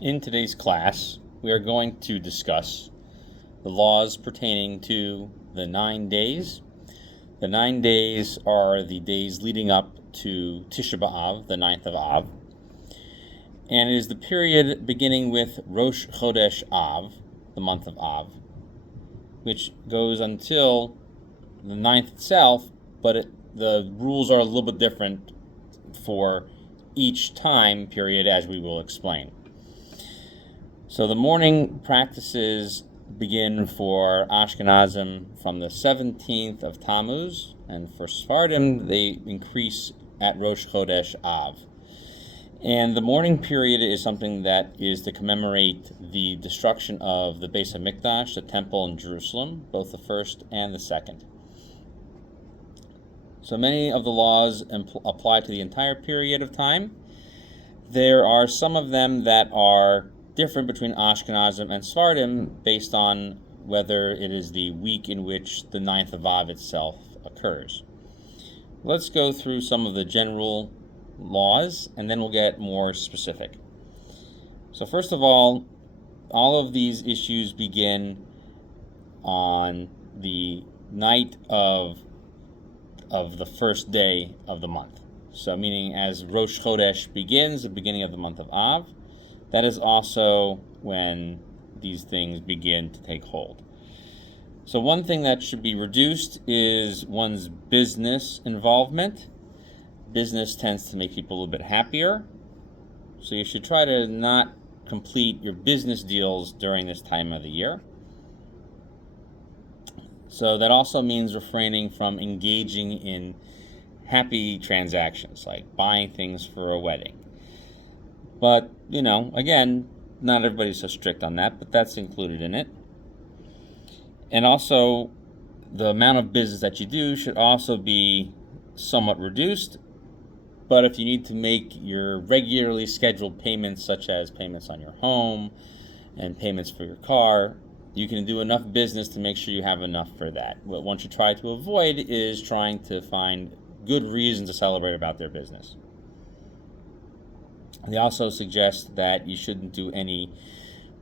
In today's class, we are going to discuss the laws pertaining to the 9 days. The 9 days are the days leading up to Tisha B'Av, the 9th of Av. And it is the period beginning with Rosh Chodesh Av, the month of Av, which goes until the 9th itself, but the rules are a little bit different for each time period, as we will explain. So the morning practices begin for Ashkenazim from the 17th of Tammuz, and for Sephardim they increase at Rosh Chodesh Av. And the morning period is something that is to commemorate the destruction of the Beis HaMikdash, the temple in Jerusalem, both the first and the second. So many of the laws apply to the entire period of time. There are some of them that are different between Ashkenazim and Sephardim based on whether it is the week in which the 9th of Av itself occurs. Let's go through some of the general laws, and then we'll get more specific. So first of all of these issues begin on the night of the first day of the month. So meaning as Rosh Chodesh begins, the beginning of the month of Av, that is also when these things begin to take hold. So one thing that should be reduced is one's business involvement. Business tends to make people a little bit happier, so you should try to not complete your business deals during this time of the year. So that also means refraining from engaging in happy transactions, like buying things for a wedding. But, again, not everybody's so strict on that, but that's included in it. And also, the amount of business that you do should also be somewhat reduced. But if you need to make your regularly scheduled payments, such as payments on your home and payments for your car, you can do enough business to make sure you have enough for that. What one should try to avoid is trying to find good reasons to celebrate about their business. They also suggest that you shouldn't do any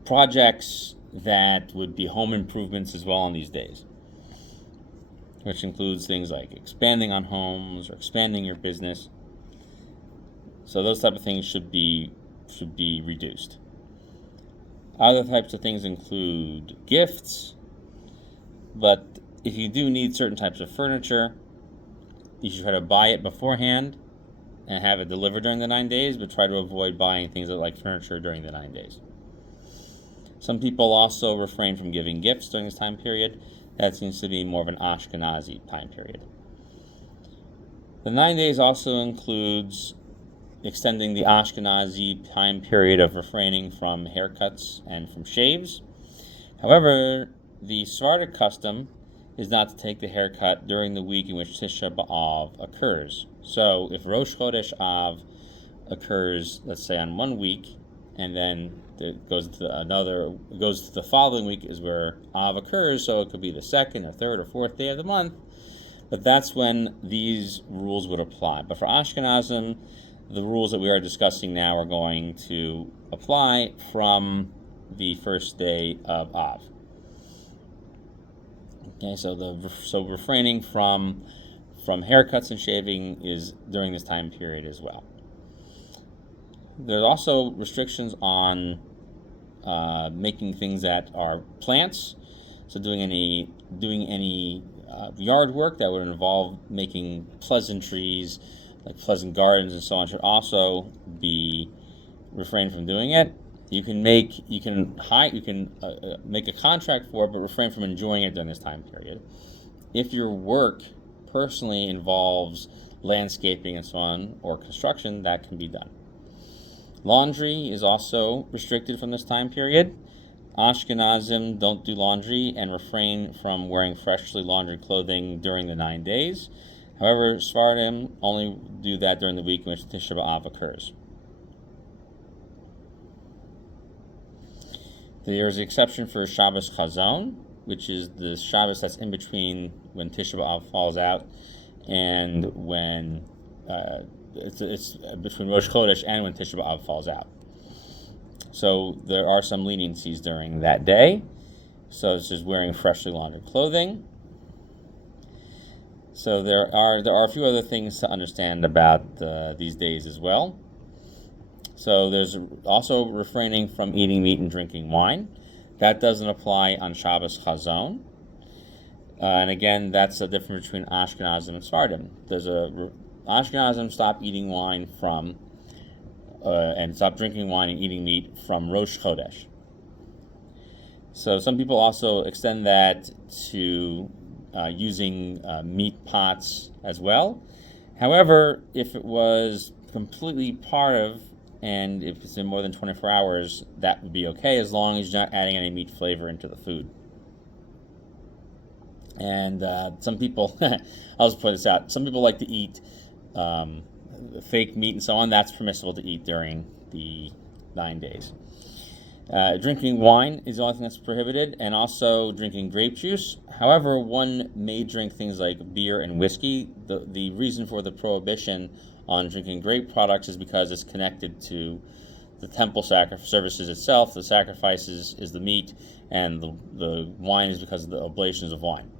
projects that would be home improvements as well on these days, which includes things like expanding on homes or expanding your business. So those type of things should be reduced. Other types of things include gifts, but if you do need certain types of furniture, you should try to buy it beforehand and have it delivered during the 9 days, but try to avoid buying things like furniture during the 9 days. Some people also refrain from giving gifts during this time period. That seems to be more of an Ashkenazi time period. The 9 days also includes extending the Ashkenazi time period of refraining from haircuts and from shaves. However, the Sephardic custom is not to take the haircut during the week in which Tisha B'Av occurs. So if Rosh Chodesh Av occurs, let's say on 1 week, and then it goes to the following week is where Av occurs, so it could be the second or third or fourth day of the month, but that's when these rules would apply. But for Ashkenazim, the rules that we are discussing now are going to apply from the first day of Av. Okay, so refraining from haircuts and shaving is during this time period as well. There's also restrictions on making things that are plants. So doing any yard work that would involve making pleasantries, like pleasant gardens and so on, should also be refrained from doing it. You can make a contract for it, but refrain from enjoying it during this time period. If your work personally involves landscaping and so on, or construction, that can be done. Laundry is also restricted from this time period. Ashkenazim don't do laundry and refrain from wearing freshly laundered clothing during the 9 days. However, Sephardim only do that during the week in which Tisha B'Av occurs. There is an exception for Shabbos Chazon, which is the Shabbos that's in between when Tisha B'Av falls out and when it's between Rosh Chodesh and when Tisha B'Av falls out. So there are some leniencies during that day. So it's just wearing freshly laundered clothing. So there are a few other things to understand about these days as well. So there's also refraining from eating meat and drinking wine. That doesn't apply on Shabbos Chazon. And again, that's the difference between Ashkenazim and Sephardim. Ashkenazim stop eating wine and stop drinking wine and eating meat from Rosh Chodesh. So some people also extend that to using meat pots as well. However, if it was completely part of, and if it's in more than 24 hours, that would be okay as long as you're not adding any meat flavor into the food. And some people, I'll just point this out, some people like to eat fake meat and so on. That's permissible to eat during the 9 days. Drinking wine is the only thing that's prohibited, and also drinking grape juice. However, one may drink things like beer and whiskey. The reason for the prohibition on drinking grape products is because it's connected to the temple services itself. The sacrifices is the meat, and the wine is because of the oblations of wine.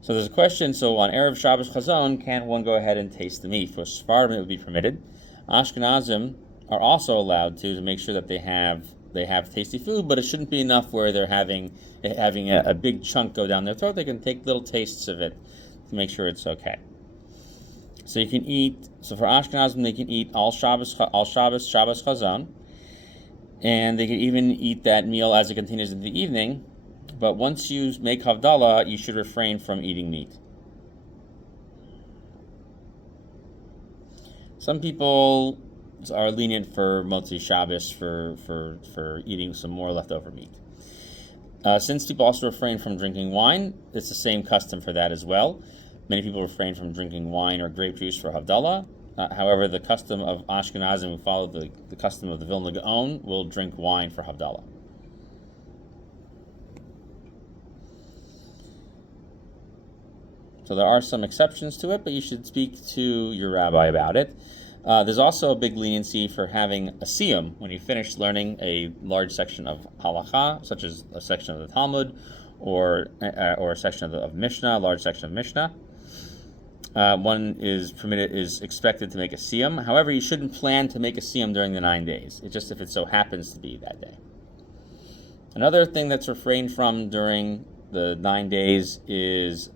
So there's a question, so on Erev Shabbos Chazon, can one go ahead and taste the meat? For Sephardim, it would be permitted. Ashkenazim are also allowed to make sure that they have tasty food, but it shouldn't be enough where they're having a big chunk go down their throat. They can take little tastes of it to make sure it's okay. So you can eat. So for Ashkenazim, they can eat all Shabbos Chazon, and they can even eat that meal as it continues in the evening. But once you make Havdalah, you should refrain from eating meat. Some people are lenient for Motzi Shabbos for eating some more leftover meat. Since people also refrain from drinking wine, it's the same custom for that as well. Many people refrain from drinking wine or grape juice for Havdalah. However, the custom of Ashkenazim, who follow the custom of the Vilna Gaon, will drink wine for Havdalah. So there are some exceptions to it, but you should speak to your rabbi about it. There's also a big leniency for having a siyum when you finish learning a large section of halacha, such as a section of the Talmud, or a section of Mishnah, a large section of Mishnah. One is expected to make a siyum. However, you shouldn't plan to make a siyum during the 9 days. It's just if it so happens to be that day. Another thing that's refrained from during the 9 days is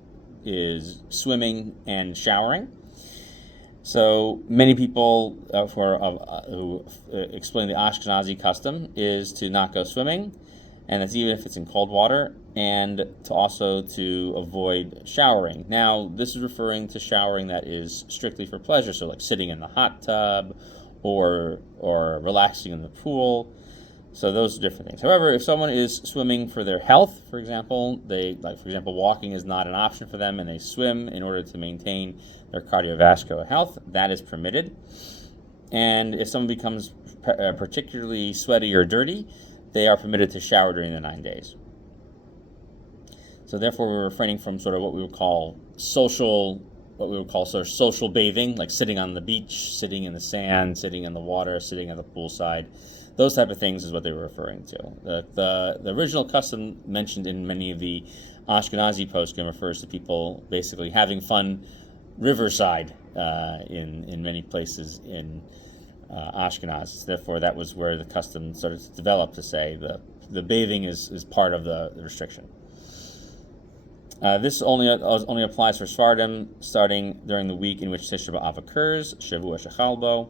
swimming and showering. So many people who explain the Ashkenazi custom is to not go swimming, and that's even if it's in cold water, and to avoid showering. Now, this is referring to showering that is strictly for pleasure, so like sitting in the hot tub or relaxing in the pool. So those are different things. However, if someone is swimming for their health, for example, walking is not an option for them, and they swim in order to maintain their cardiovascular health, that is permitted. And if someone becomes particularly sweaty or dirty, they are permitted to shower during the 9 days. So therefore, we're refraining from sort of what we would call social bathing, like sitting on the beach, sitting in the sand, sitting in the water, sitting at the poolside. Those type of things is what they were referring to. The original custom mentioned in many of the Ashkenazi poskim refers to people basically having fun riverside in many places in Ashkenaz. Therefore, that was where the custom started to develop to say the bathing is part of the restriction. This only applies for Sephardim starting during the week in which Tisha B'Av occurs, Shavua Shechalbo.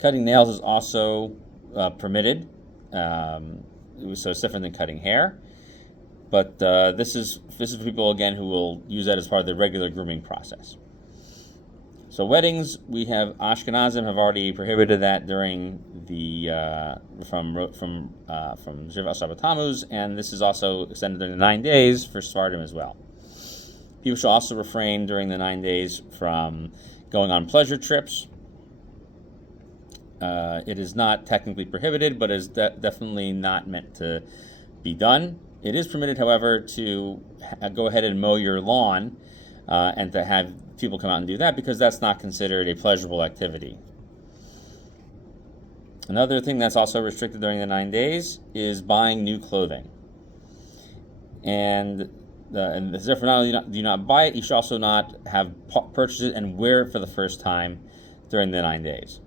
Cutting nails is also permitted, so it's different than cutting hair. But this is for people again who will use that as part of the regular grooming process. So weddings, we have Ashkenazim have already prohibited that during the from Ziv Asar B'Tammuz, and this is also extended during the 9 days for Sephardim as well. People should also refrain during the 9 days from going on pleasure trips. It is not technically prohibited, but is definitely not meant to be done. It is permitted, however, to go ahead and mow your lawn and to have people come out and do that, because that's not considered a pleasurable activity. Another thing that's also restricted during the 9 days is buying new clothing. And therefore, not only do you not buy it, you should also not have purchased it and wear it for the first time during the 9 days.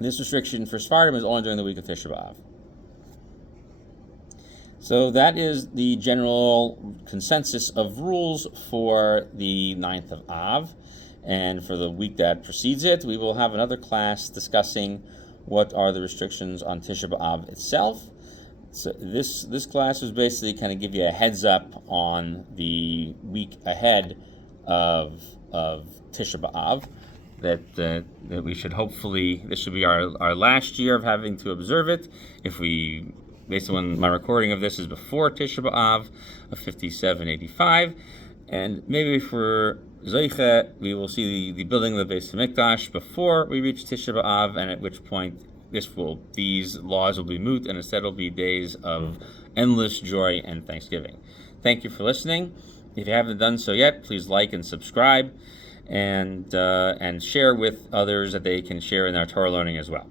This restriction for Sephardim is only during the week of Tisha B'Av. So that is the general consensus of rules for the 9th of Av. And for the week that precedes it, we will have another class discussing what are the restrictions on Tisha B'Av itself. So this class was basically kind of give you a heads up on the week ahead of Tisha B'Av, that we should hopefully, this should be our last year of having to observe it. If we, based on when my recording of this is before Tisha B'Av of 5785, and maybe for Zoiche, we will see the building of the Beis Hamikdash before we reach Tisha B'Av, and at which point these laws will be moot, and instead will be days of endless joy and thanksgiving. Thank you for listening. If you haven't done so yet, please like and subscribe, and share with others that they can share in their Torah learning as well.